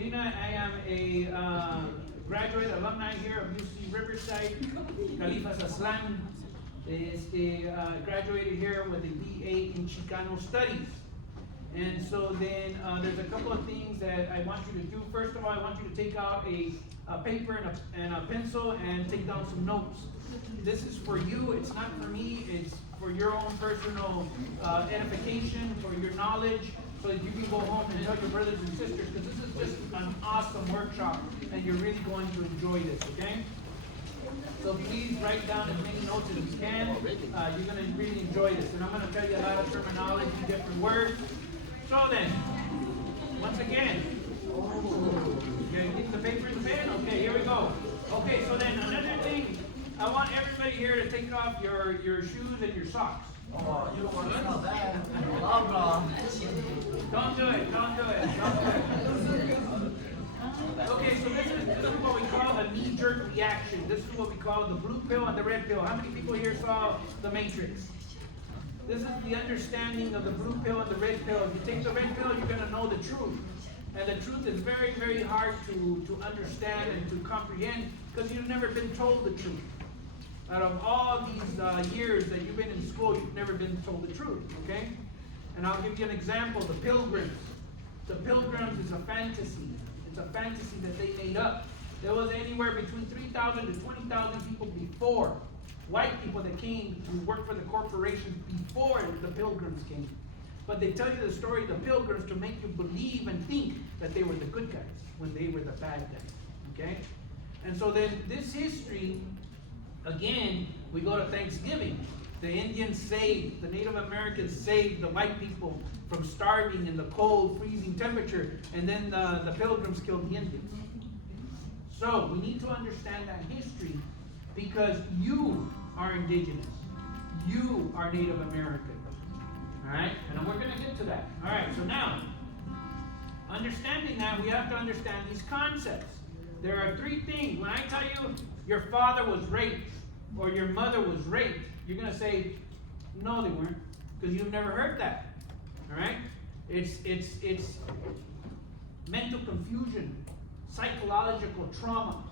Angelina, I am a graduate alumni here of UC Riverside. Califas Aslan is graduated here with a BA in Chicano Studies. And so then there's a couple of things that I want you to do. First of all, I want you to take out a paper and a pencil and take down some notes. This is for you, it's not for me, it's for your own personal edification, for your knowledge, so that you can go home and tell your brothers and sisters, because this is just an awesome workshop, and you're really going to enjoy this, okay? So please write down as many notes as you can. You're going to really enjoy this, and I'm going to tell you a lot of terminology, different words. So then, once again, you get the paper and the pen? Okay, here we go. Okay, so then another thing, I want everybody here to take off your shoes and your socks. Oh, you don't want to smell that. Don't do it, don't do it, don't do it. Okay, so this is what we call a knee-jerk reaction. This is what we call the blue pill and the red pill. How many people here saw The Matrix? This is the understanding of the blue pill and the red pill. If you take the red pill, you're going to know the truth. And the truth is very, very hard to understand and to comprehend because you've never been told the truth. Out of all these years that you've been in school, you've never been told the truth, okay? And I'll give you an example, the Pilgrims. The Pilgrims is a fantasy. It's a fantasy that they made up. There was anywhere between 3,000 to 20,000 people before, white people that came to work for the corporations before the Pilgrims came. But they tell you the story of the Pilgrims to make you believe and think that they were the good guys when they were the bad guys, okay? And so then this history, again, we go to Thanksgiving. The Indians saved, the Native Americans saved the white people from starving in the cold, freezing temperature, and then the Pilgrims killed the Indians. So we need to understand that history because you are indigenous. You are Native American. All right? And we're going to get to that. All right, so now, understanding that, we have to understand these concepts. There are three things. When I tell you your father was raped or your mother was raped, you're going to say, no, they weren't, because you've never heard that. All right? It's mental confusion, psychological trauma.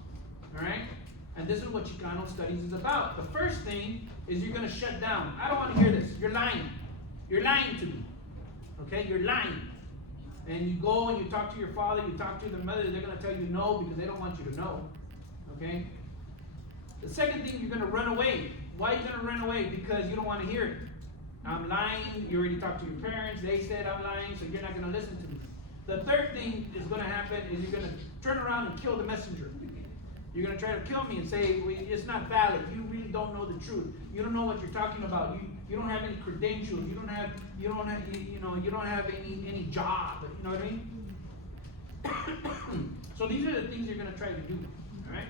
All right? And this is what Chicano Studies is about. The first thing is you're going to shut down. I don't want to hear this. You're lying. You're lying to me. Okay? You're lying. And you go and you talk to your father, you talk to your mother, they're going to tell you no because they don't want you to know. Okay? The second thing, you're going to run away. Why are you going to run away? Because you don't want to hear it. I'm lying. You already talked to your parents. They said I'm lying, so you're not going to listen to me. The third thing is going to happen is you're going to turn around and kill the messenger. You're going to try to kill me and say, it's not valid. You really don't know the truth. You don't know what you're talking about. You don't have any credentials. You don't have any job. You know what I mean? So these are the things you're going to try to do. All right?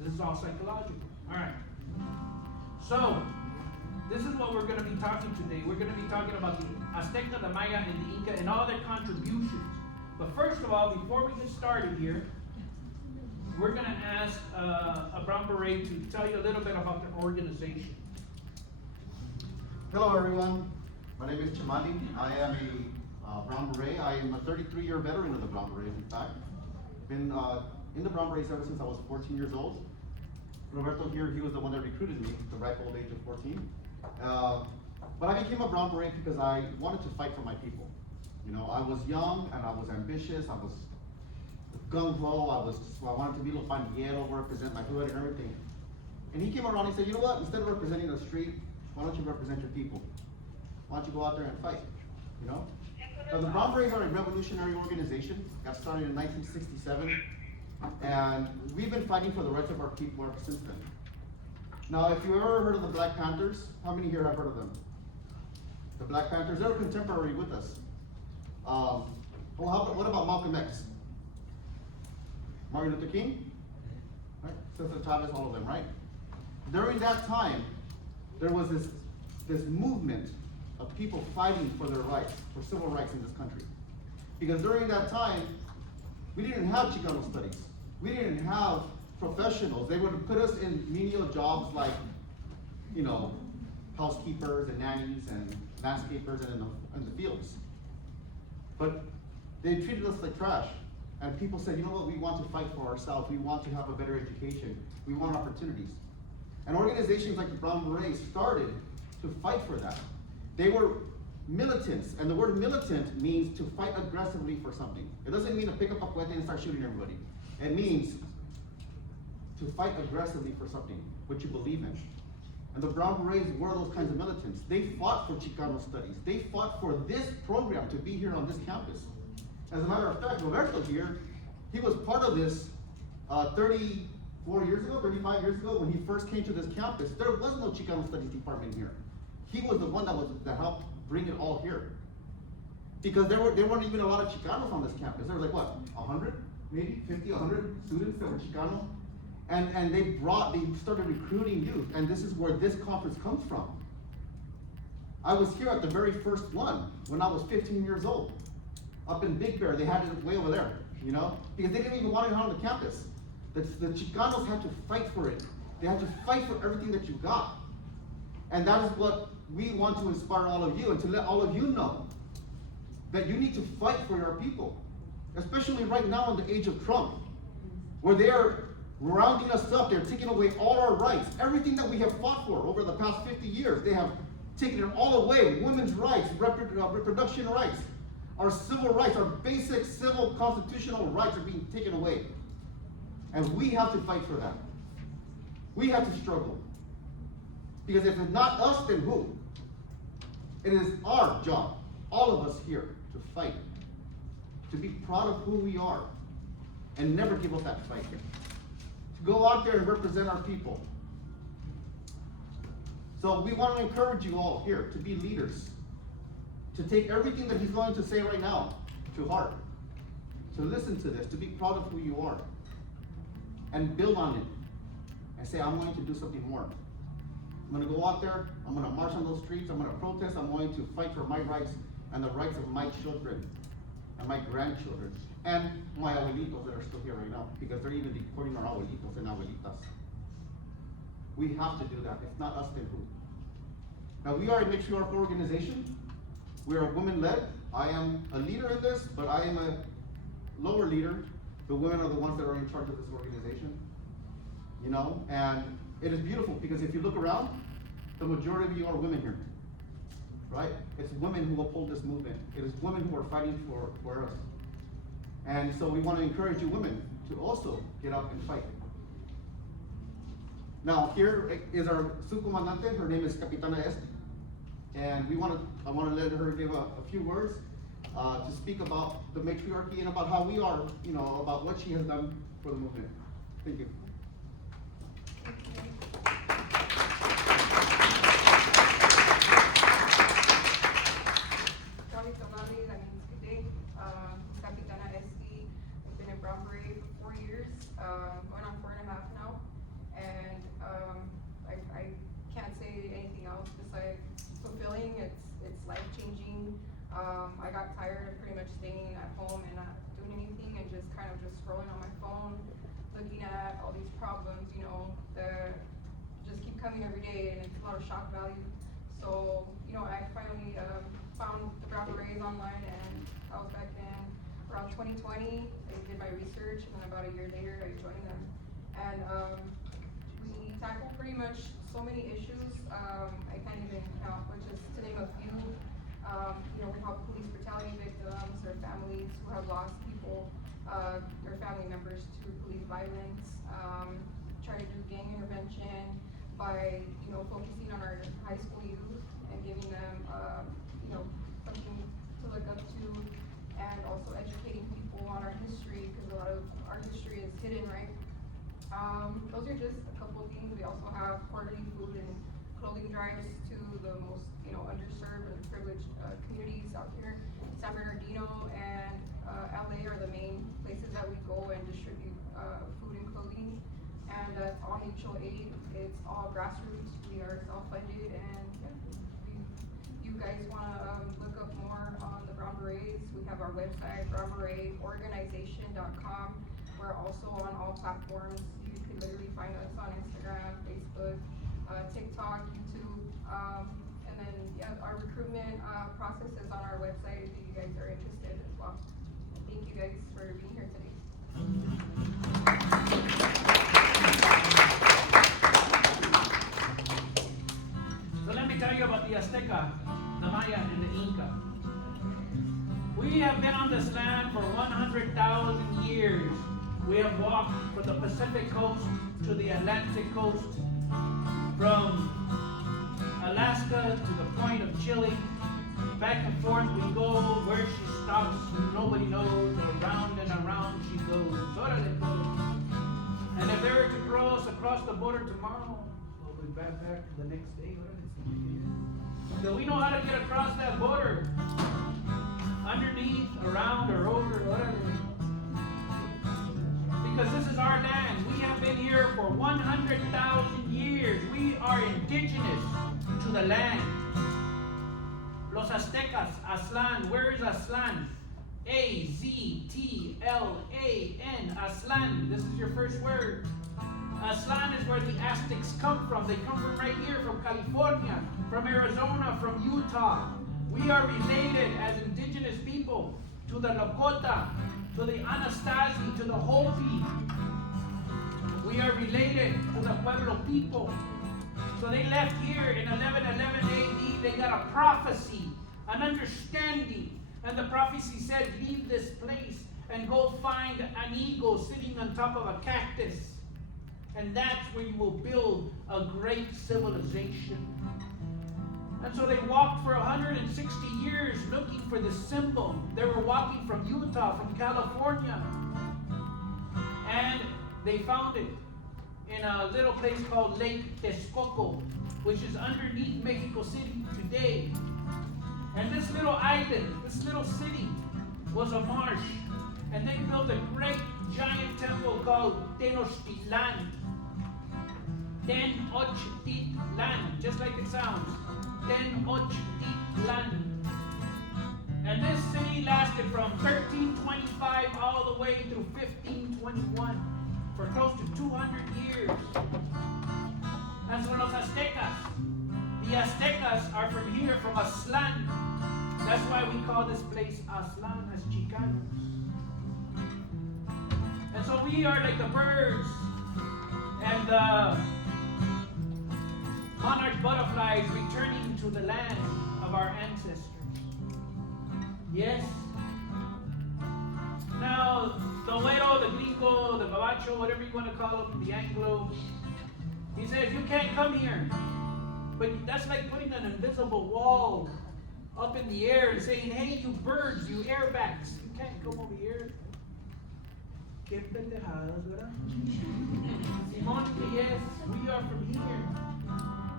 This is all psychological. All right. So this is what we're going to be talking today. We're going to be talking about the Azteca, the Maya, and the Inca, and all their contributions. But first of all, before we get started here, we're going to ask a brown beret to tell you a little bit about their organization. Hello everyone, my name is Chamali. I am a brown beret. I am a 33-year veteran of the brown berets, in fact. Been in the brown berets ever since I was 14 years old. Roberto here, he was the one that recruited me at the ripe old age of 14. But I became a brown beret because I wanted to fight for my people. You know, I was young and I was ambitious. I was gung-ho. I wanted to be a little pandillero, represent my hood and everything. And he came around and he said, you know what, instead of representing the street, why don't you represent your people? Why don't you go out there and fight, you know? Now, the Brown Berets are a revolutionary organization, got started in 1967, and we've been fighting for the rights of our people ever since then. Now, if you ever heard of the Black Panthers, how many here have heard of them? The Black Panthers, they were contemporary with us. What about Malcolm X? Martin Luther King? Right? Cesar Chavez, all of them, right? During that time, there was this movement of people fighting for their rights, for civil rights in this country. Because during that time, we didn't have Chicano studies. We didn't have professionals. They would put us in menial jobs like, you know, housekeepers and nannies and landscapers and in the fields. But they treated us like trash. And people said, you know what, we want to fight for ourselves, we want to have a better education, we want opportunities. And organizations like the Brown Berets started to fight for that. They were militants, and the word militant means to fight aggressively for something. It doesn't mean to pick up a cohete and start shooting everybody. It means to fight aggressively for something, what you believe in. And the Brown Berets were those kinds of militants. They fought for Chicano studies. They fought for this program to be here on this campus. As a matter of fact, Roberto here, he was part of this 34 years ago, 35 years ago, when he first came to this campus. There was no Chicano studies department here. He was the one that helped bring it all here. Because there weren't even a lot of Chicanos on this campus. There was like what, 100, maybe 50, 100 students that were Chicano. And they started recruiting youth, and this is where this conference comes from. I was here at the very first one when I was 15 years old. Up in Big Bear, they had it way over there, you know? Because they didn't even want it on the campus. The Chicanos had to fight for it. They had to fight for everything that you got. And that is what we want to inspire all of you, and to let all of you know that you need to fight for your people. Especially right now in the age of Trump, where they are rounding us up, they're taking away all our rights. Everything that we have fought for over the past 50 years, they have taken it all away. Women's rights, reproduction rights, our civil rights, our basic civil constitutional rights are being taken away. And we have to fight for that. We have to struggle. Because if it's not us, then who? It is our job, all of us here, to fight. To be proud of who we are. And never give up that fight. To go out there and represent our people. So we want to encourage you all here to be leaders. To take everything that he's going to say right now to heart. To listen to this, to be proud of who you are. And build on it. And say, I'm going to do something more. I'm going to go out there, I'm going to march on those streets, I'm going to protest, I'm going to fight for my rights and the rights of my children and my grandchildren and my abuelitos that are still here right now, because they're even deporting our abuelitos and abuelitas. We have to do that. If not us, then who? Now, we are a matriarchal organization. We are women-led. I am a leader in this, but I am a lower leader. The women are the ones that are in charge of this organization. You know, and it is beautiful because if you look around, the majority of you are women here, right? It's women who uphold this movement. It is women who are fighting for us. And so we want to encourage you women to also get up and fight. Now here is our subcomandante. Her name is Capitana Este. And I want to let her give a few words to speak about the matriarchy and about how we are, you know, about what she has done for the movement. Thank you. Capitana Este. I've been in Brown Beret for 4 years, going on 4.5 now, and I can't say anything else besides fulfilling. It's life-changing. I got tired of pretty much staying at home and not doing anything and just scrolling on my phone, looking at all these problems, you know, that just keep coming every day, and it's a lot of shock value. So, you know, I finally found the Brown Berets online, and I was back in around 2020. I did my research, and then about a year later, I joined them. And we tackle pretty much so many issues, I can't even count, but just to name a few. You know, we help police brutality victims, their families who have lost people, their family members to police violence, try to do gang intervention by, you know, focusing on our high school youth and giving them, you know, something to look up to, and also educating people on our history, because a lot of our history is hidden, right? Those are just a couple of things. We also have quarterly food and clothing drives to the most, you know, underserved and privileged communities out here. San Bernardino and LA are the main places that we go and distribute food and clothing. And it's all mutual aid. It's all grassroots. We are self-funded, and if you guys want to look up more on the Brown Berets, we have our website, brownberetorganization.com. We're also on all platforms. You can literally find us on Instagram, Facebook, TikTok, YouTube, and then our recruitment process is on our website if you guys are interested as well. Thank you guys for being here today. We have been on this land for 100,000 years. We have walked from the Pacific coast to the Atlantic coast, from Alaska to the point of Chile. Back and forth we go, where she stops, nobody knows, around and around she goes. Órale, pues. And if they were to cross across the border tomorrow, we'll be back the next day. Órale. So we know how to get across that border. Underneath, around, or over, whatever. Because this is our land. We have been here for 100,000 years. We are indigenous to the land. Los Aztecas, Aztlan. Where is Aztlan? A-Z-T-L-A-N. Aztlan. This is your first word. Aztlan is where the Aztecs come from. They come from right here, from California, from Arizona, from Utah. We are related as indigenous people to the Lakota, to the Anasazi, to the Hopi. We are related to the Pueblo people. So they left here in 1111 AD. They got a prophecy, an understanding. And the prophecy said, leave this place and go find an eagle sitting on top of a cactus. And that's where you will build a great civilization. And so they walked for 160 years looking for this symbol. They were walking from Utah, from California. And they found it in a little place called Lake Texcoco, which is underneath Mexico City today. And this little island, this little city, was a marsh. And they built a great giant temple called Tenochtitlan. Tenochtitlan, just like it sounds. Tenochtitlan. And this city lasted from 1325 all the way through 1521, for close to 200 years. And so los Aztecas, the Aztecas are from here, from Aztlan. That's why we call this place Aztlan, as Chicanos. And so we are like the birds and the monarch butterflies returning to the land of our ancestors. Yes. Now, the güero, the gringo, the gabacho, whatever you want to call him, the Anglo, he says, you can't come here. But that's like putting an invisible wall up in the air and saying, hey, you birds, you airbacks, you can't come over here. Qué pendejadas, ¿verdad? Simón, yes, we are from here.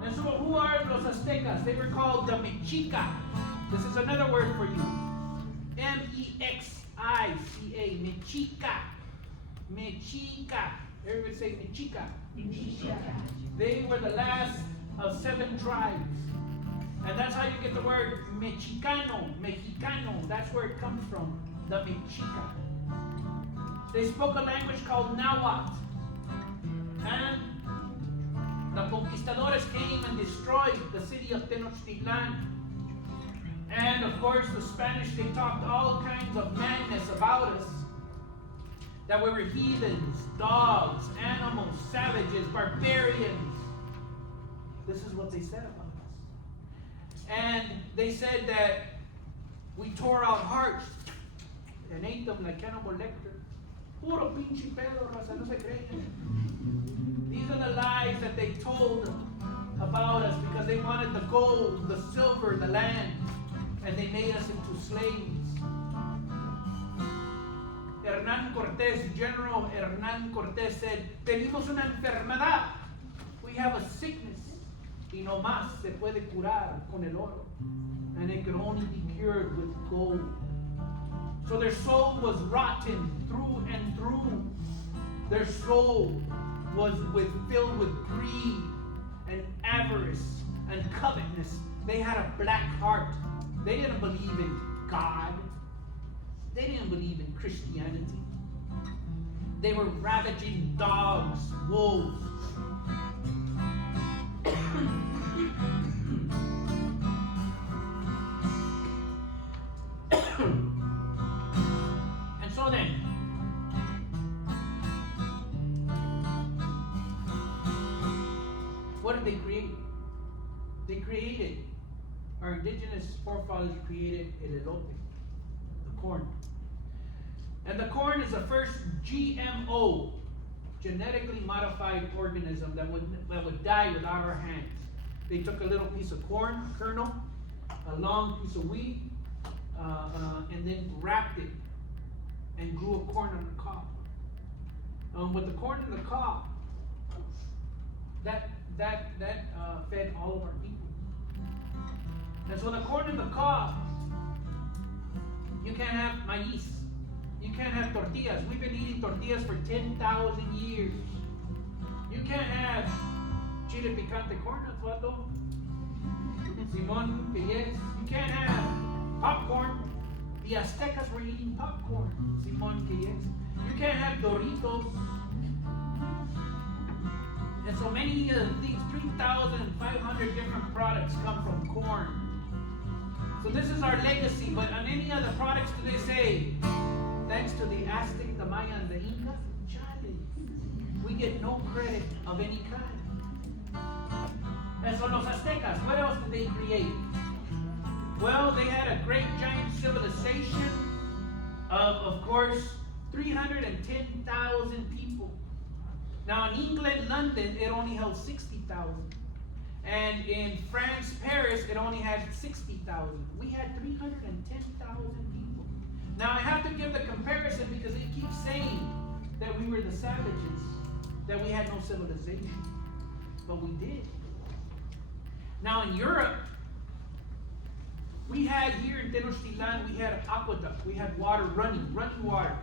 And so who are los Aztecas? They were called the Mexica. This is another word for you. M-E-X-I-C-A, Mexica. Mexica. Everybody say Mexica. They were the last of 7 tribes. And that's how you get the word Mexicano. Mexicano. That's where it comes from. The Mexica. They spoke a language called Nahuatl. And the conquistadores came and destroyed the city of Tenochtitlan. And of course, the Spanish, they talked all kinds of madness about us. That we were heathens, dogs, animals, savages, barbarians. This is what they said about us. And they said that we tore out hearts and ate them like Hannibal Lecter. Puro pinche pedo, raza, no se creen. These are the lies that they told about us because they wanted the gold, the silver, the land, and they made us into slaves. Hernán Cortés, General Hernán Cortés said, tenemos una enfermedad. We have a sickness. Y no más se puede curar con el oro. And it can only be cured with gold. So their soul was rotten through and through. Their soul was filled with greed and avarice and covetousness. They had a black heart. They didn't believe in God. They didn't believe in Christianity. They were ravaging dogs, wolves. And so then, what did they create? They created, our indigenous forefathers created el elote, the corn. And the corn is the first GMO, genetically modified organism that would die without our hands. They took a little piece of corn, a kernel, a long piece of wheat, and then wrapped it and grew a corn on the cob. With the corn on the cob, that fed all of our people. And so the corn on the cob, you can't have maíz. You can't have tortillas. We've been eating tortillas for 10,000 years. You can't have chile picante corn, Osvaldo. Simon, que yes. You can't have popcorn. The Aztecas were eating popcorn. Simon, que yes. You can't have Doritos. And so many of these 3,500 different products come from corn. So this is our legacy. But on any other products do they say, thanks to the Aztec, the Maya, and the Inca? Charlie, we get no credit of any kind. And so los Aztecas, what else did they create? Well, they had a great giant civilization of course, 310,000 people. Now in England, London, it only held 60,000. And in France, Paris, it only had 60,000. We had 310,000 people. Now I have to give the comparison because they keep saying that we were the savages, that we had no civilization. But we did. Now in Europe, we had here in Tenochtitlan, we had an aqueduct. We had water running water.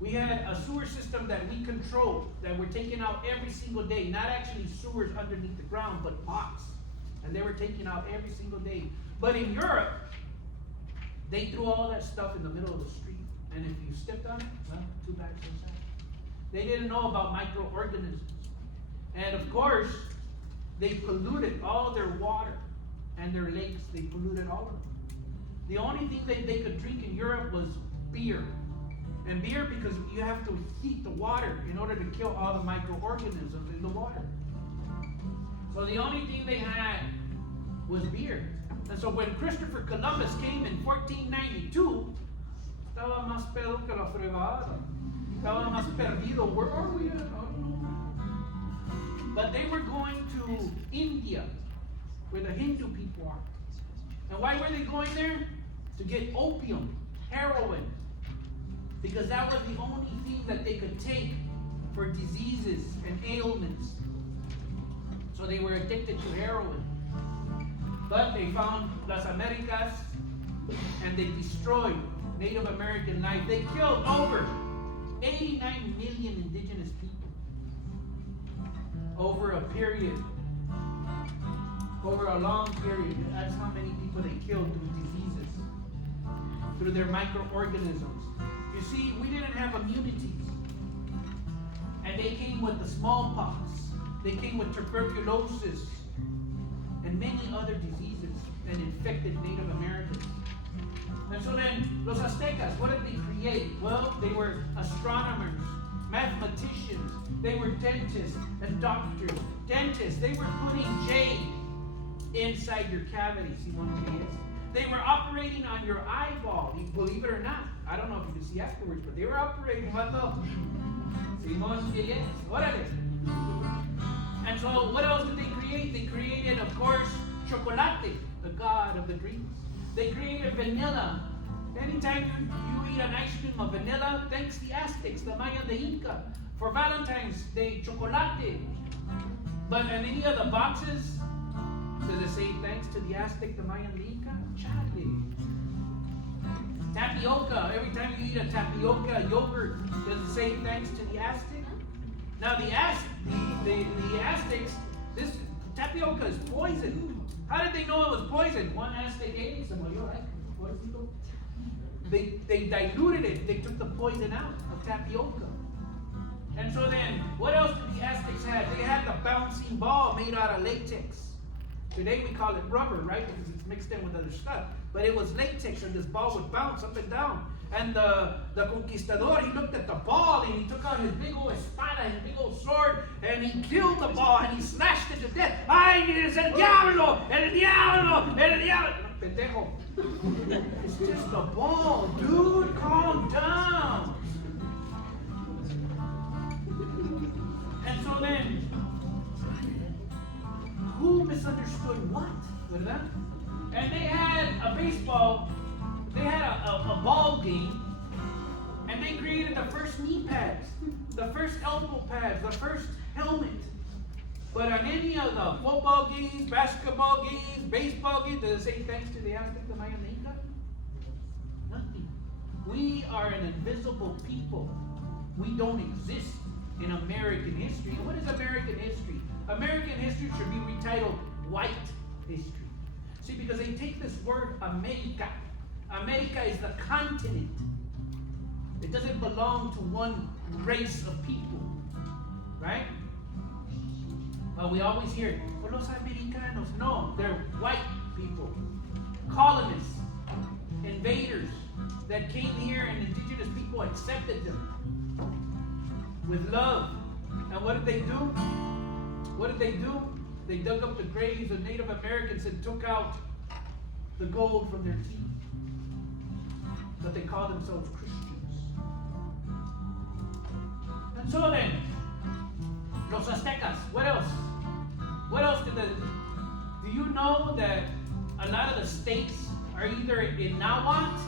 We had a sewer system that we controlled, that were taken out every single day. Not actually sewers underneath the ground, but pots. And they were taken out every single day. But in Europe, they threw all that stuff in the middle of the street. And if you stepped on it, well, too bad, so sad. They didn't know about microorganisms. And of course, they polluted all their water and their lakes. They polluted all of them. The only thing that they could drink in Europe was beer. And beer, because you have to heat the water in order to kill all the microorganisms in the water. So the only thing they had was beer. And so when Christopher Columbus came in 1492, estaba más pedo que la fregada. Estaba más perdido. Where are we at? I don't know. But they were going to India, where the Hindu people are. And why were they going there? To get opium, heroin. Because that was the only thing that they could take for diseases and ailments. So they were addicted to heroin. But they found Las Americas and they destroyed Native American life. They killed over 89 million indigenous people over a period, over a long period. That's how many people they killed through diseases, through their microorganisms. You see, we didn't have immunities. And they came with the smallpox. They came with tuberculosis and many other diseases that infected Native Americans. And so then, los Aztecas, what did they create? Well, they were astronomers, mathematicians, they were dentists and doctors. Dentists, they were putting jade inside your cavity, Simon Reyes. They were operating on your eyeball, believe it or not. I don't know if you can see afterwards, but they were operating on the Simon Reyes. Órale. And so what else did they create? They created, of course, chocolate, the god of the dreams. They created vanilla. Anytime you eat an ice cream of vanilla, thanks the Aztecs, the Maya, the Inca. For Valentine's Day, chocolate. But in any of the boxes, does it say thanks to the Aztec, the Maya, and the Inca? Chocolate. Tapioca. Every time you eat a tapioca yogurt, does it say thanks to the Aztec? Now the Aztecs, this tapioca is poison. How did they know it was poison? One Aztec ate it, they diluted it. They took the poison out of tapioca. And so then, what else did the Aztecs have? They had the bouncing ball made out of latex. Today we call it rubber, right? Because it's mixed in with other stuff. But it was latex, and this ball would bounce up and down. And the conquistador, he looked at the ball, and he took out his big old espada, his big old sword, and he killed the ball, and he slashed it to death. ¡Ay, es el diablo! ¡El diablo! ¡El diablo! Pendejo. It's just a ball, dude. ¿verdad? And they had a baseball, they had a ball game, and they created the first knee pads, the first elbow pads, the first helmet. But on any of the football games, basketball games, baseball games, does it say thanks to the Aztec, the Maya, and the Inca? Nothing. We are an invisible people. We don't exist in American history. And what is American history? American history should be retitled white history. See, because they take this word America. America is the continent. It doesn't belong to one race of people. Right? Well, we always hear, oh, los americanos. No, they're white people. Colonists, invaders that came here, and indigenous people accepted them with love. And what did they do? What did they do? They dug up the graves of Native Americans and took out the gold from their teeth. But they called themselves Christians. And so then, los Aztecas, what else? What else do you know that a lot of the states are either in Nahuatl?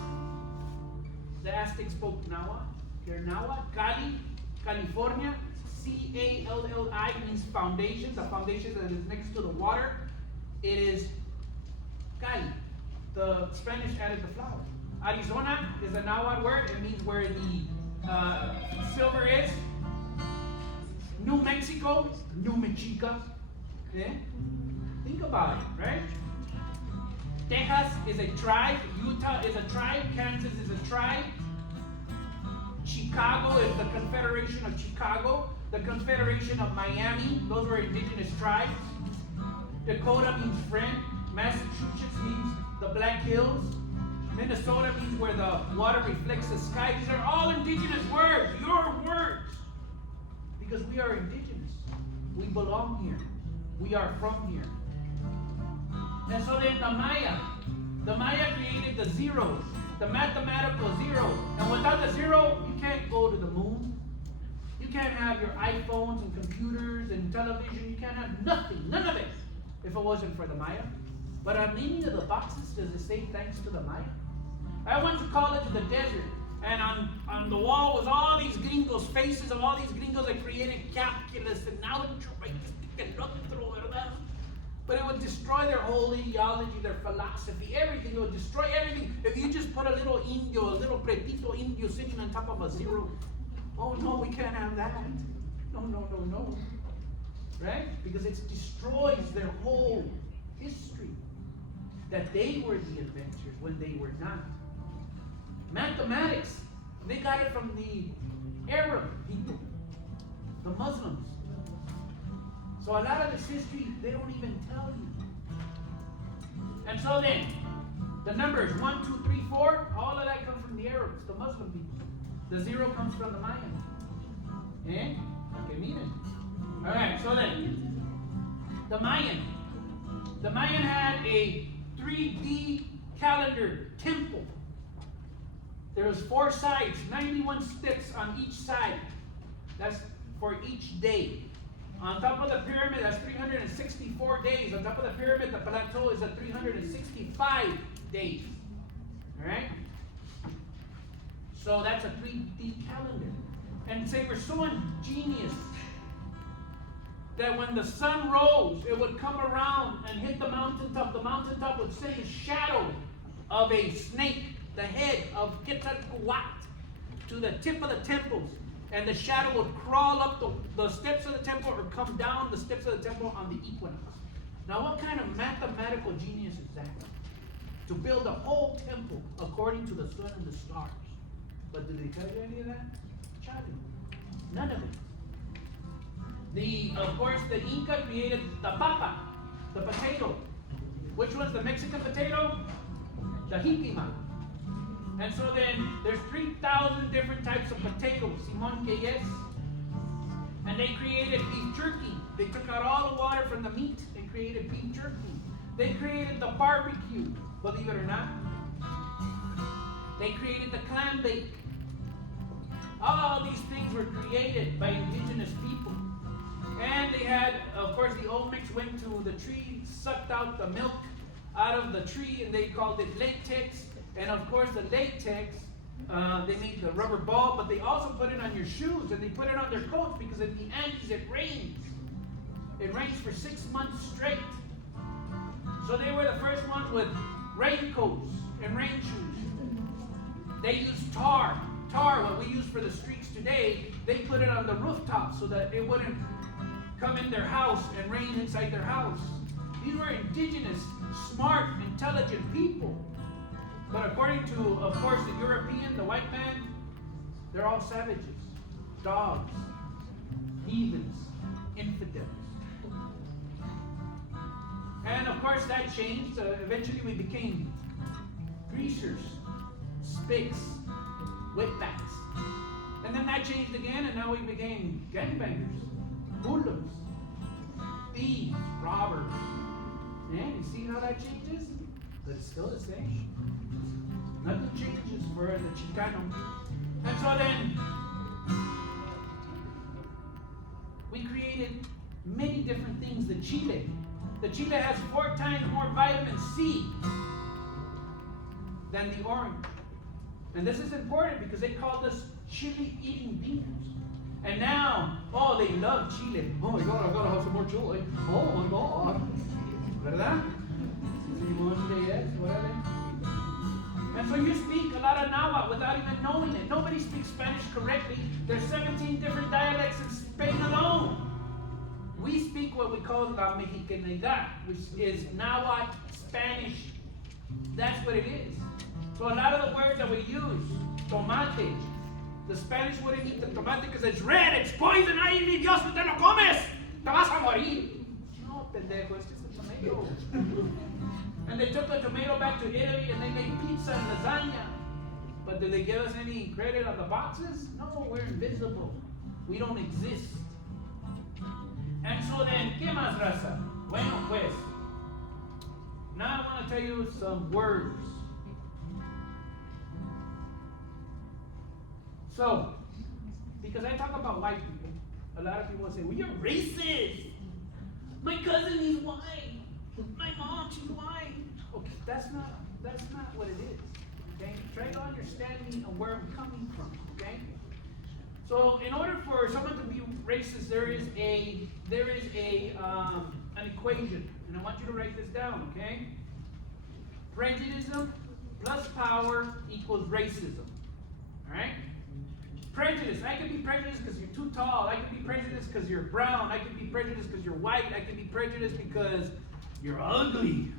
The Aztecs spoke Nahuatl. They're Nahuatl. Cali, California. C-A-L-L-I means foundation. The foundation that is next to the water. It is Cali. The Spanish added the flower. Arizona is a Nahuatl word. It means where the silver is. New Mexico, New Mexico. Yeah? Think about it, right? Texas is a tribe. Utah is a tribe. Kansas is a tribe. Chicago is the Confederation of Chicago. The Confederation of Miami. Those were indigenous tribes. Dakota means friend. Massachusetts means the Black Hills. Minnesota means where the water reflects the sky. These are all indigenous words. Your words. Because we are indigenous. We belong here. We are from here. And so then the Maya created the zeros, the mathematical zero. And without the zero, you can't go to the moon. You can't have your iPhones and computers and television. You can't have nothing, none of it, if it wasn't for the Maya. But on any of the boxes, does it say thanks to the Maya? I went to college in the desert. And on the wall was all these gringos, faces of all these gringos that created calculus and algebra. But it would destroy their whole ideology, their philosophy, everything. It would destroy everything. If you just put a little indio, a little pretito indio sitting on top of a zero, oh no, we can't have that. No, no, no, no. Right? Because it destroys their whole history. That they were the inventors when they were not. Mathematics, they got it from the Arab people, the Muslims. So a lot of this history, they don't even tell you. And so then, the numbers 1, 2, 3, 4, all of that comes from the Arabs, the Muslim people. The zero comes from the Mayan. Eh? Okay, miren. Alright, so then, the Mayan. The Mayan had a 3D calendar temple. There was 4 sides, 91 steps on each side. That's for each day. On top of the pyramid, that's 364 days. On top of the pyramid, the plateau is at 365 days. Alright? So that's a 3D calendar. And they were so ingenious that when the sun rose, it would come around and hit the mountaintop. The mountaintop would send a shadow of a snake, the head of Quetzalcoatl, to the tip of the temples. And the shadow would crawl up the steps of the temple or come down the steps of the temple on the equinox. Now what kind of mathematical genius is that? To build a whole temple according to the sun and the stars. But did they tell you any of that? Charlie. None of it. Of course, the Inca created the papa, the potato. Which one's the Mexican potato? The jicama. And so then, there's 3,000 different types of potatoes, Simon Keyes. And they created beef jerky. They took out all the water from the meat and created beef jerky. They created the barbecue, believe it or not. They created the clam bake. All these things were created by indigenous people. And they had, of course, the Olmecs went to the tree, sucked out the milk, out of the tree, and they called it latex. And of course, the latex, they made the rubber ball, but they also put it on your shoes, and they put it on their coats because in the Andes it rains. It rains for 6 months straight. So they were the first ones with raincoats and rain shoes. They used tar. Tar, what we use for the streets today, they put it on the rooftop so that it wouldn't come in their house and rain inside their house. These were indigenous, smart, intelligent people. But according to, of course, the European, the white man, they're all savages, dogs, heathens, infidels. And of course that changed. Eventually we became greasers, spicks, wetbacks. And then that changed again, and now we became gangbangers, hoodlums, thieves, robbers. And you see how that changes? But it's still the same. Nothing changes for the Chicano. And so then, we created many different things. The chile. The chile has 4 times more vitamin C than the orange. And this is important because they called us chili-eating beings. And now, oh, they love chile. Oh my God, I gotta have some more chili. Oh my God. ¿Verdad? Whatever. And so you speak a lot of Nahuatl without even knowing it. Nobody speaks Spanish correctly. There's 17 different dialects in Spain alone. We speak what we call la Mexicanidad, which is Nahuatl Spanish. That's what it is. So a lot of the words that we use, tomate, the Spanish wouldn't eat the tomate because it's red, it's poison, ay, ni Dios, no te lo comes, te vas a morir. No, pendejo, it's just a tomato. And they took the tomato back to Italy and they made pizza and lasagna. But did they give us any credit on the boxes? No, we're invisible. We don't exist. And so then, ¿qué más, raza? Bueno, pues, now I want to tell you some words. So, because I talk about white people, a lot of people say, well, you're racist. My cousin is white. My mom, she's white. Okay, that's not what it is. Okay? Try to understand me and where I'm coming from. Okay? So, in order for someone to be racist, there is an equation, and I want you to write this down. Okay? Prejudice plus power equals racism. All right? Prejudice. I can be prejudiced because you're too tall. I can be prejudiced because you're brown. I can be prejudiced because you're white. I can be prejudiced because you're ugly.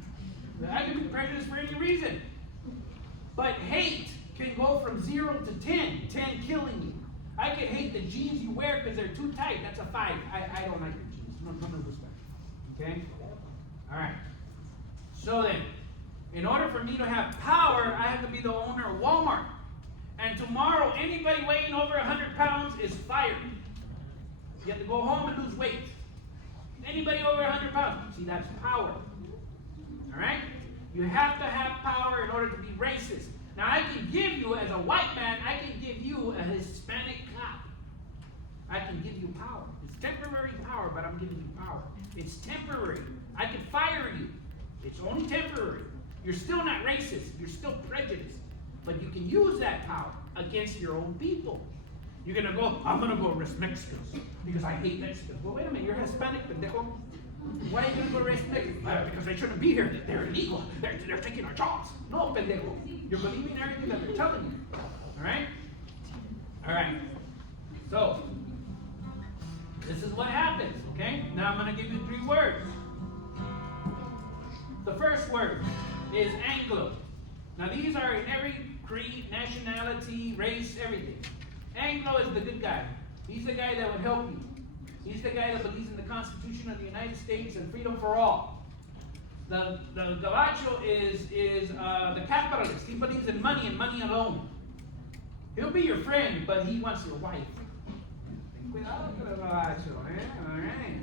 I can be prejudiced for any reason. But hate can go from 0 to 10, 10 killing you. I can hate the jeans you wear because they're too tight. That's a 5. I don't like your jeans. No respect. Okay? All right. So then, in order for me to have power, I have to be the owner of Walmart. And tomorrow, anybody weighing over 100 pounds is fired. You have to go home and lose weight. Anybody over 100 pounds. See, that's power. All right? You have to have power in order to be racist. Now, I can give you, as a white man, I can give you a Hispanic cop. I can give you power. It's temporary power, but I'm giving you power. It's temporary. I can fire you. It's only temporary. You're still not racist. You're still prejudiced. But you can use that power against your own people. You're going to go, I'm going to go arrest Mexicans because I hate Mexicans. Well, wait a minute, you're Hispanic, pendejo. Why are you going to go arrest Mexicans? Because they shouldn't be here. They're illegal. They're taking our jobs. No, pendejo. You're believing everything that they're telling you. All right? All right. So, this is what happens, okay? Now I'm going to give you 3 words. The first word is Anglo. Now these are in every creed, nationality, race, everything. Anglo is the good guy. He's the guy that would help you. He's the guy that believes in the Constitution of the United States and freedom for all. The Gabacho is the capitalist. He believes in money and money alone. He'll be your friend, but he wants your wife. Cuidado con el Gabacho, all right?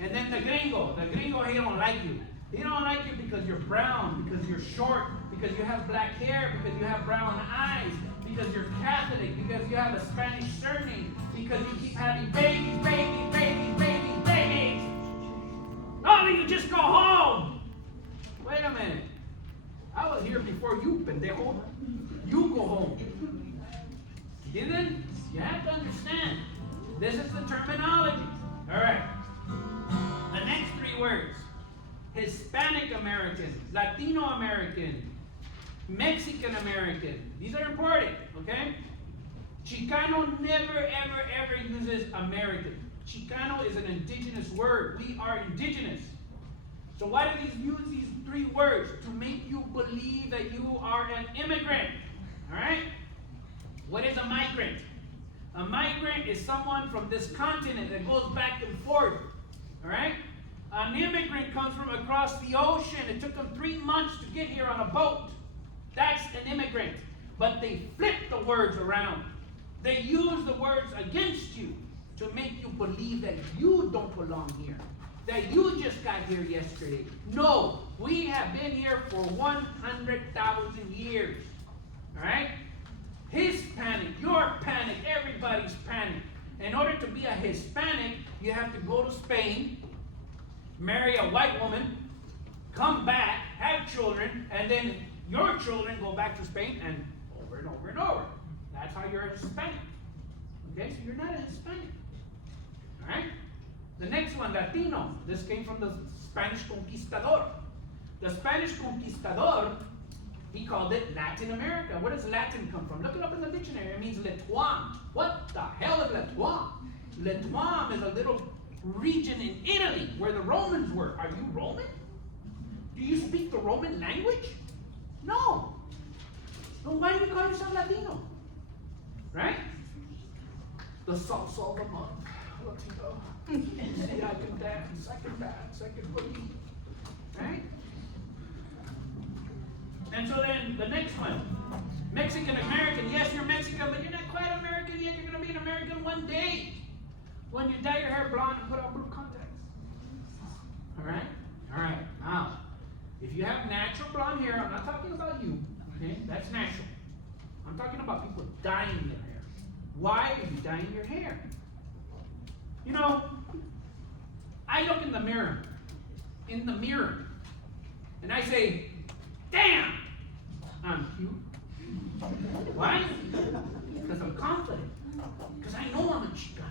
And then the gringo, he don't like you. He don't like you because you're brown, because you're short, because you have black hair, because you have brown eyes, because you're Catholic, because you have a Spanish surname, because you keep having babies. Oh, you just go home. Wait a minute. you pendejo. You go home. Didn't? You have to understand. This is the terminology. All right. The next three words. Hispanic American, Latino American, Mexican American. These are important, okay? Chicano never, ever, ever uses American. Chicano is an indigenous word. We are indigenous. So why do these use these three words? To make you believe that you are an immigrant. All right? What is a migrant? A migrant is someone from this continent that goes back and forth. All right? An immigrant comes from across the ocean. It took them 3 months to get here on a boat. That's an immigrant. But they flip the words around. They use the words against you to make you believe that you don't belong here. That you just got here yesterday. No, we have been here for 100,000 years. All right? Hispanic, you're panic, everybody's panic. In order to be a Hispanic, you have to go to Spain, marry a white woman, come back, have children, and then your children go back to Spain and over and over and over. That's how you're a Hispanic. Okay, so you're not a Hispanic. All right? The next one, Latino. This came from the Spanish conquistador. The Spanish conquistador, he called it Latin America. Where does Latin come from? Look it up in the dictionary. It means Letuam. What the hell is Letuam? Letuam is a little region in Italy where the Romans were. Are you Roman? Do you speak the Roman language? No. Then why do you call yourself Latino? Right? The salsa of the month. Latino. See, I can dance, I can boogie. Right? And so then the next one, Mexican American. Yes, you're Mexican, but you're not quite American yet. You're going to be an American one day. When you dye your hair blonde and put on blue contacts. All right? All right. Now, if you have natural blonde hair, I'm not talking about you. Okay? That's natural. I'm talking about people dyeing their hair. Why are you dyeing your hair? You know, I look in the mirror, and I say, damn, I'm cute. Why? Because I'm confident. Because I know I'm a Chicano.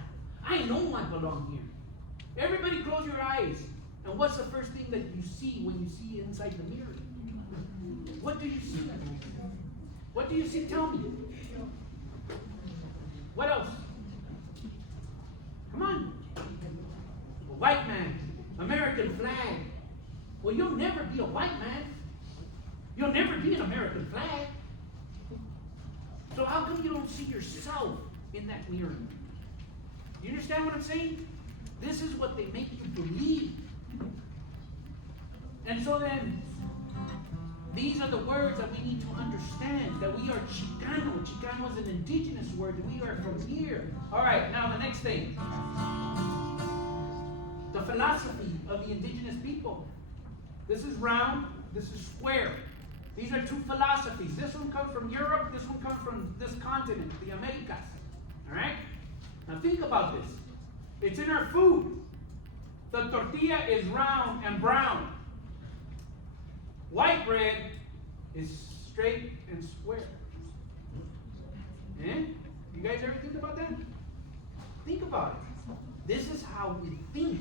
I know I belong here. Everybody close your eyes. And what's the first thing that you see when you see inside the mirror? What do you see? What do you see? Tell me. What else? Come on. A white man. American flag. Well, you'll never be a white man. You'll never be an American flag. So how come you don't see yourself in that mirror? You understand what I'm saying? This is what they make you believe. And so then, these are the words that we need to understand, that we are Chicano. Chicano is an indigenous word, we are from here. All right, now the next thing. The philosophy of the indigenous people. This is round, this is square. These are two philosophies. This one comes from Europe, this one comes from this continent, the Americas. All right? Now think about this. It's in our food. The tortilla is round and brown. White bread is straight and square. Eh? You guys ever think about that? Think about it. This is how we think.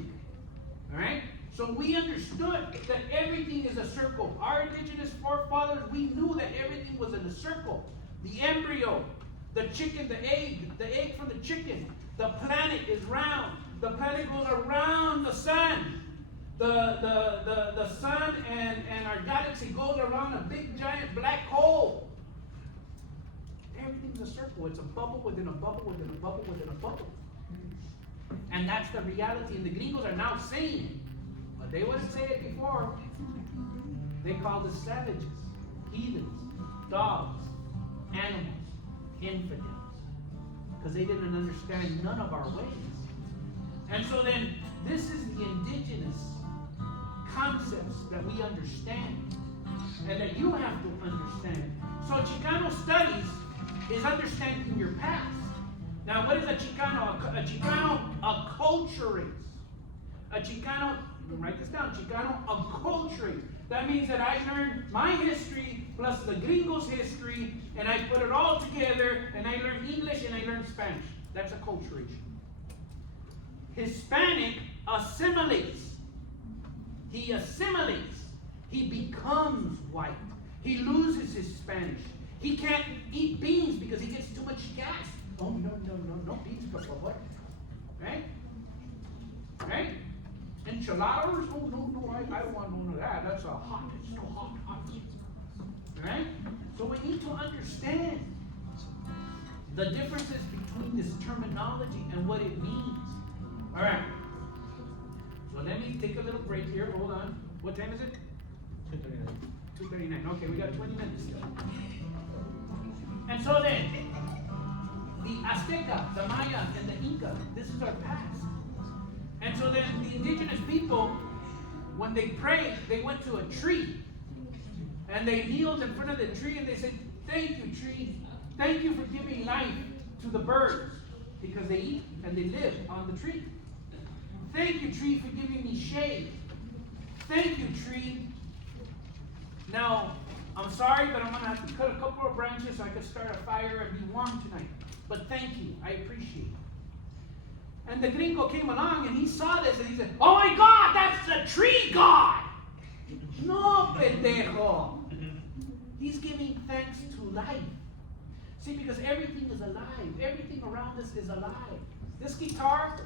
All right? So we understood that everything is a circle. Our indigenous forefathers, we knew that everything was in a circle. The embryo, the chicken, the egg from the chicken. The planet is round. The planet goes around the sun. The sun and our galaxy goes around a big giant black hole. Everything's a circle. It's a bubble within a bubble within a bubble within a bubble. And that's the reality. And the gringos are now saying it. But they wouldn't say it before. They called us savages, heathens, dogs, animals, infidels. Because they didn't understand none of our ways. And so then, this is the indigenous concepts that we understand. And that you have to understand. So Chicano studies is understanding your past. Now, what is a Chicano? A Chicano acculturates. A Chicano, write this down, Chicano acculturates. That means that I learn my history plus the gringo's history, and I put it all together, and I learn English and I learn Spanish. That's acculturation. Hispanic assimilates. He assimilates. He becomes white. He loses his Spanish. He can't eat beans because he gets too much gas. Oh, no beans, por favor. Right? Right? Enchiladas? Oh, no, I don't want none of that. That's hot. It's so hot. Right? So we need to understand the differences between this terminology and what it means. All right. So let me take a little break here. Hold on. What time is it? 2:39. 2:39. Okay, we got 20 minutes. And so then, the Azteca, the Maya, and the Inca, this is our past. And so then the indigenous people, when they prayed, they went to a tree. And they kneeled in front of the tree and they said, thank you, tree. Thank you for giving life to the birds. Because they eat and they live on the tree. Thank you, tree, for giving me shade. Thank you, tree. Now, I'm sorry, but I'm going to have to cut a couple of branches so I can start a fire and be warm tonight. But thank you. I appreciate it. And the gringo came along and he saw this and he said, oh my God, that's the tree god. No, pendejo. He's giving thanks to life. See, because everything is alive. Everything around us is alive. This guitar,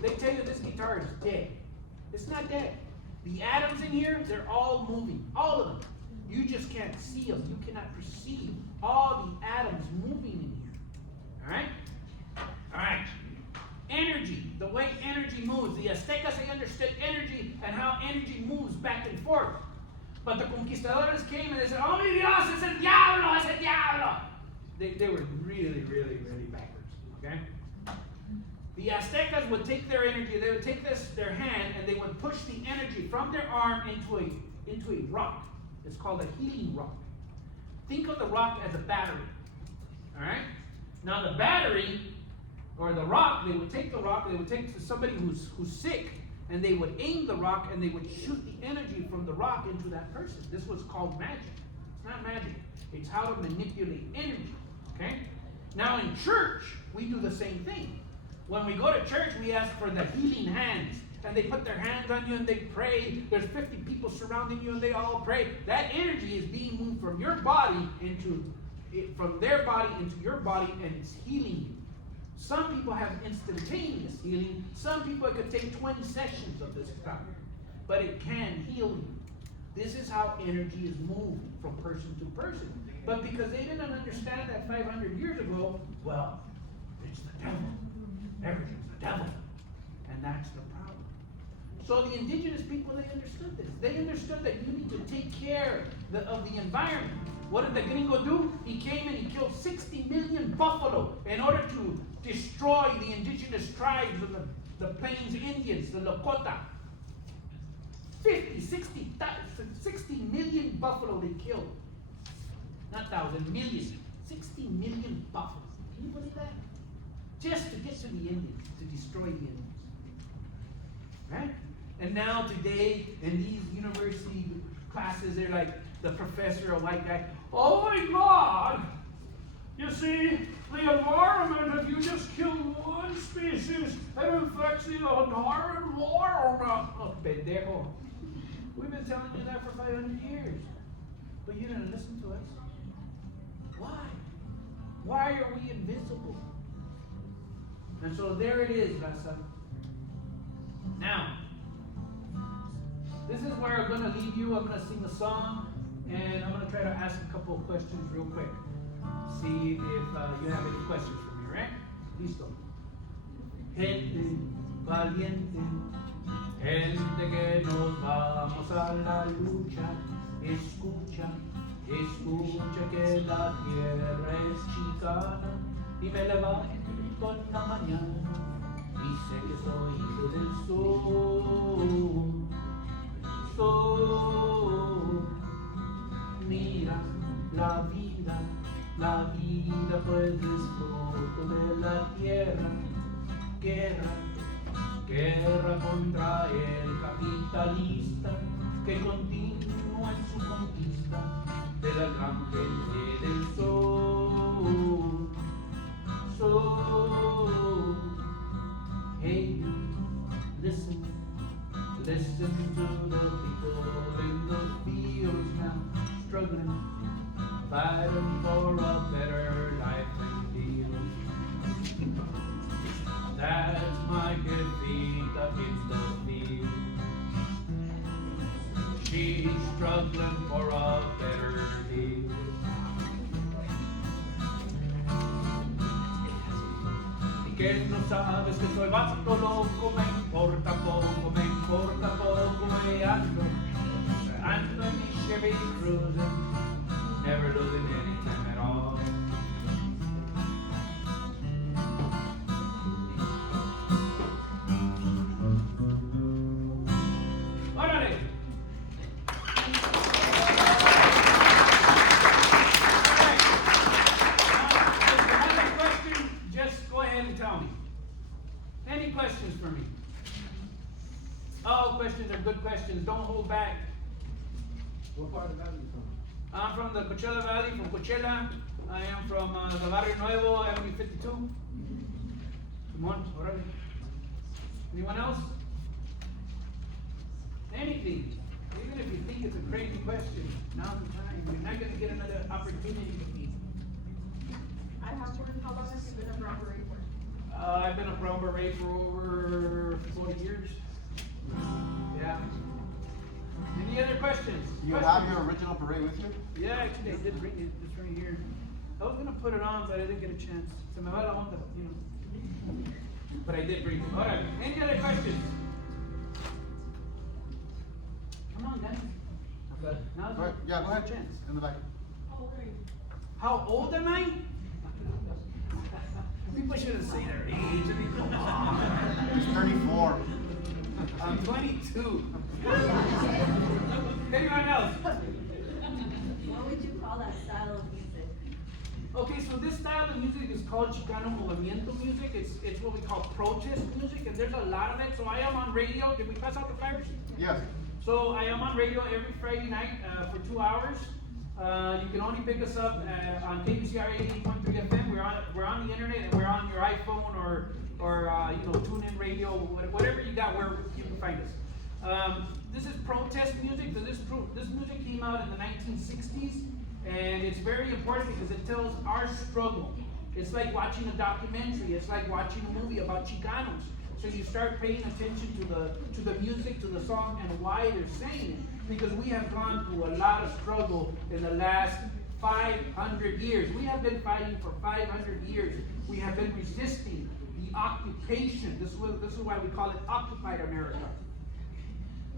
they tell you this guitar is dead. It's not dead. The atoms in here, they're all moving. All of them. You just can't see them. You cannot perceive all the atoms moving in here. All right? All right. Energy, the way energy moves. The Aztecas, they understood energy and how energy moves back and forth. But the conquistadores came and they said, oh mi Dios, es el diablo, es el diablo. They were really backwards, okay? The Aztecas would take their energy, they would take their hand, and they would push the energy from their arm into a rock. It's called a healing rock. Think of the rock as a battery, all right? Now the battery, or the rock, they would take the rock, they would take to somebody who's sick, and they would aim the rock, and they would shoot the energy from the rock into that person. This was called magic. It's not magic. It's how to manipulate energy, okay? Now in church, we do the same thing. When we go to church, we ask for the healing hands, and they put their hands on you and they pray. There's 50 people surrounding you and they all pray. That energy is being moved from your body from their body into your body, and it's healing you. Some people have instantaneous healing. Some people, it could take 20 sessions of this stuff. But it can heal you. This is how energy is moved from person to person. But because they didn't understand that 500 years ago, well, it's the devil. Everything's the devil. And that's the problem. So the indigenous people, they understood this. They understood that you need to take care of the environment. What did the gringo do? He came and he killed 60 million buffalo in order to destroy the indigenous tribes of the Plains Indians, the Lakota. 60 million buffalo they killed. Not thousand, million. 60 million buffalo. Can you believe that? Just to get to the Indians, to destroy the Indians. Right? And now today, in these university classes, they're like, the professor, a white guy, oh my God! You see, the environment, if you just kill one species, it affects the entire environment. Oh, pendejo. We've been telling you that for 500 years. But you didn't listen to us. Why? Why are we invisible? And so there it is, Raza. Now, this is where I'm going to leave you. I'm going to sing a song, and I'm going to try to ask a couple of questions real quick. See if you have any questions for me, right? Listo. Gente valiente, gente que nos vamos a la lucha, escucha, escucha que la tierra es chicana, y me levanto con la mañana, y sé que soy hijo del sol. Sol, mira la vida pues es fruto de la tierra, guerra contra el capitalista que continúa en su conquista de la gran gente del sol. So, hey, listen, listen to the people in the fields now, struggling, fighting for a better life and deal. That's my Jefita in the field. She's struggling for a better deal. Que no sabes que soy vasto loco, me importa poco, ando in mi Chevy cruising, never losing any time at all. ¡Órale! Any questions for me? All questions are good questions. Don't hold back. What part of the valley are you from? I'm from the Coachella Valley, from Coachella. I am from the Barrio Nuevo, Avenue 52. Come on, órale. Anyone else? Anything. Even if you think it's a crazy question, now's the time. You're not going to get another opportunity to be. I have one. How long have you been a robbery for? I've been a brown beret for over 40 years. Yeah. Any other questions? You have your original beret with you? Yeah, actually I did bring it. It's right here. I was gonna put it on, but I didn't get a chance. Se me va la onda, you know. But I did bring it. All right. Any other questions? Come on, guys. Now's Go ahead. Yeah, go ahead. chance. In the back. How old am I? People shouldn't say their age. I mean, come on. He's 34. I'm 22. Anyone else? What would you call that style of music? Okay, so this style of music is called Chicano movimiento music. It's what we call protest music, and there's a lot of it. So I am on radio. Did we pass out the flyers? Yes. So I am on radio every Friday night for 2 hours. You can only pick us up on UCR 88.3 FM. We're on the internet, and we're on your iPhone or tune in radio, whatever you got, where you can find us. This is protest music. So this music came out in the 1960s, and it's very important because it tells our struggle. It's like watching a documentary. It's like watching a movie about Chicanos. So you start paying attention to the music, to the song, and why they're saying it. Because we have gone through a lot of struggle in the last 500 years. We have been fighting for 500 years. We have been resisting the occupation. This is why we call it occupied America.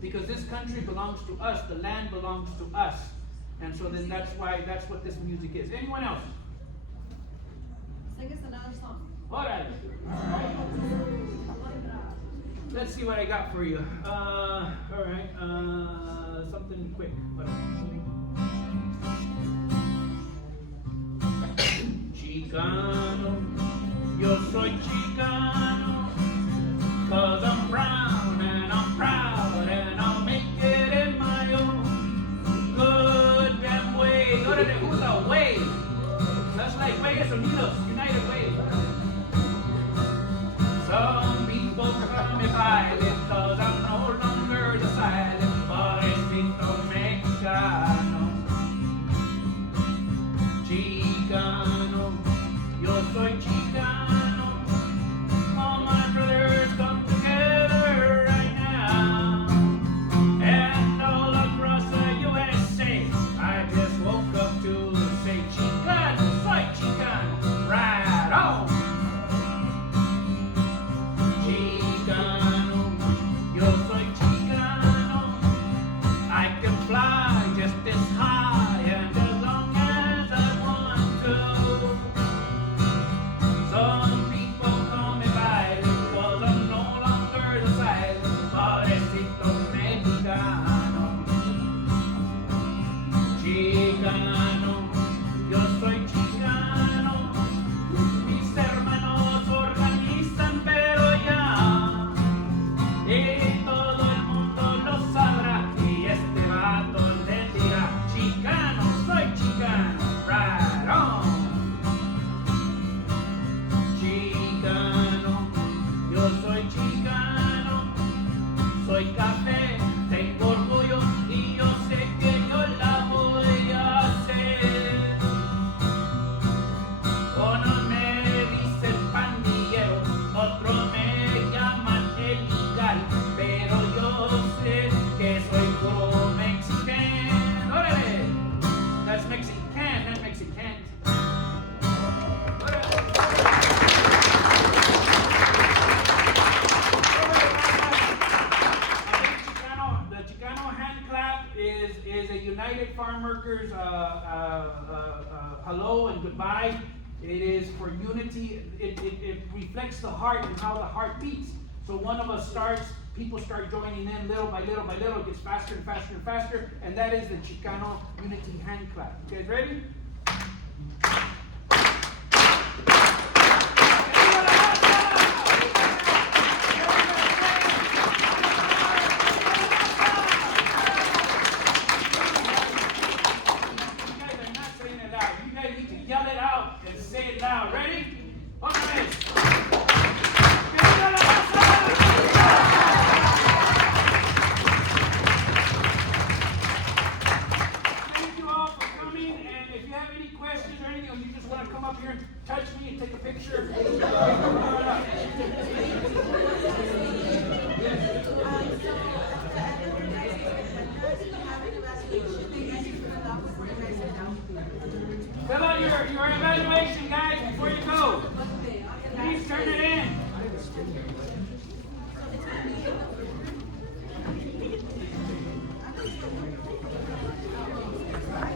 Because this country belongs to us, the land belongs to us. And so then that's what this music is. Anyone else? Sing us another song. All right. Let's see what I got for you. All right. Something quick. Chicano, yo soy Chicano, 'cause I'm brown and I'm proud and I'll make it in my own good damn way. Who's a way? That's like Vegas Unidos, United Way. Some people call me violent 'cause I'm no longer the silent pobrecito mexicano. Chicano, yo soy Chicano. All my brothers come together right now. And all across the USA, I just woke up to say Chicano, soy Chicano, right on. Chicano, yo soy Chicano. I can fly just as high and as long as I want to. So farm workers hello and goodbye. It is for unity. It reflects the heart and how the heart beats. So one of us starts, people start joining in little by little by little. It gets faster and faster and faster. And that is the Chicano unity hand clap. You guys ready? Yell it out and say it loud. Ready? Okay. Thank you all for coming. And if you have any questions or anything, or you just want to come up here and touch me and take a picture, fill out your evaluation, guys, before you go. Please turn it in.